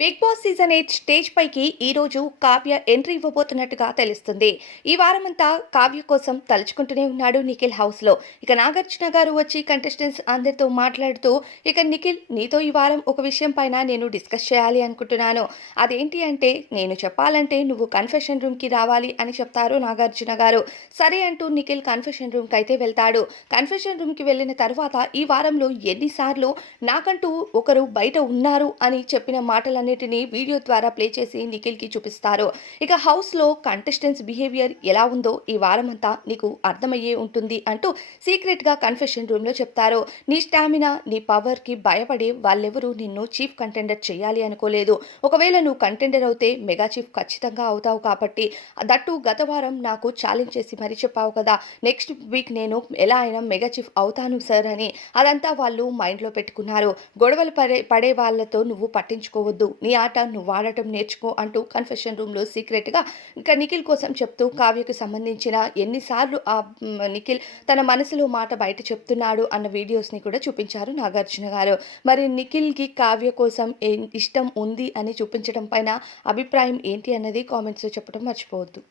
Big boss season 8 stage పైకి ఈరోజు Kavya entry ఇవ్వబోతున్నట్టుగా తెలుస్తుంది. ఈ వారమంతా కావ్య కోసం తలుచుకుంటూనే ఉన్నాడు నిఖిల్ హౌస్లో. ఇక నాగార్జున గారు వచ్చి కంటెస్టెంట్స్ అందరితో మాట్లాడుతూ, ఇక నిఖిల్ నీతో ఈ వారం ఒక విషయం పైన నేను డిస్కస్ చేయాలి అనుకుంటున్నాను. అదేంటి అంటే నేను చెప్పాలంటే నువ్వు కన్ఫెషన్ రూమ్కి రావాలి అని చెప్తారు నాగార్జున గారు. సరే అంటూ నిఖిల్ కన్ఫెషన్ రూమ్కి అయితే వెళ్తాడు. కన్ఫెషన్ రూమ్కి వెళ్ళిన తర్వాత ఈ వారంలో ఎన్నిసార్లు నాకంటూ ఒకరు బయట ఉన్నారు అని చెప్పిన మాటలన్నిటిని వీడియో ద్వారా ప్లే చేసి నిఖిల్కి చూపిస్తారు. ఇక హౌస్లో కంటెస్టెంట్స్ బిహేవియర్ ఎలా ఉందో ఈ వారమంతా నీకు అర్థమయ్యే ఉంటుంది అంటూ సీక్రెట్గా కన్ఫెషన్ రూమ్లో చెప్తారు. నీ స్టామినా నీ పవర్కి భయపడి వాళ్ళెవరూ నిన్ను చీఫ్ కంటెండర్ చేయాలి అనుకోలేదు. ఒకవేళ నువ్వు కంటెండర్ అవుతే మెగా చీఫ్ ఖచ్చితంగా అవుతావు కాబట్టి దట్టు గత వారం నాకు ఛాలెంజ్ చేసి మరీ చెప్పావు కదా, నెక్స్ట్ వీక్ నేను ఎలా అయినా మెగా చీఫ్ అవుతాను సార్ అని. అదంతా వాళ్ళు మైండ్లో పెట్టుకున్నారు. గొడవలు పడే వాళ్ళతో నువ్వు పట్టించుకోవద్దు, నీ ఆట నువ్వు ఆడటం నేర్చుకో అంటూ కన్ఫెషన్ రూమ్లో సీక్రెట్గా ఇంకా నిఖిల్ కోసం చెప్తూ కావ్యకు సంబంధించిన ఎన్నిసార్లు నిఖిల్ తన మనసులో మాట బయట చెప్తున్నాడు అన్న వీడియోస్ని కూడా చూపించారు నాగార్జున గారు. మరి నిఖిల్కి కావ్య కోసం ఇష్టం ఉంది అని చూపించడం పైన అభిప్రాయం ఏంటి అన్నది కామెంట్స్లో చెప్పడం మర్చిపోవద్దు.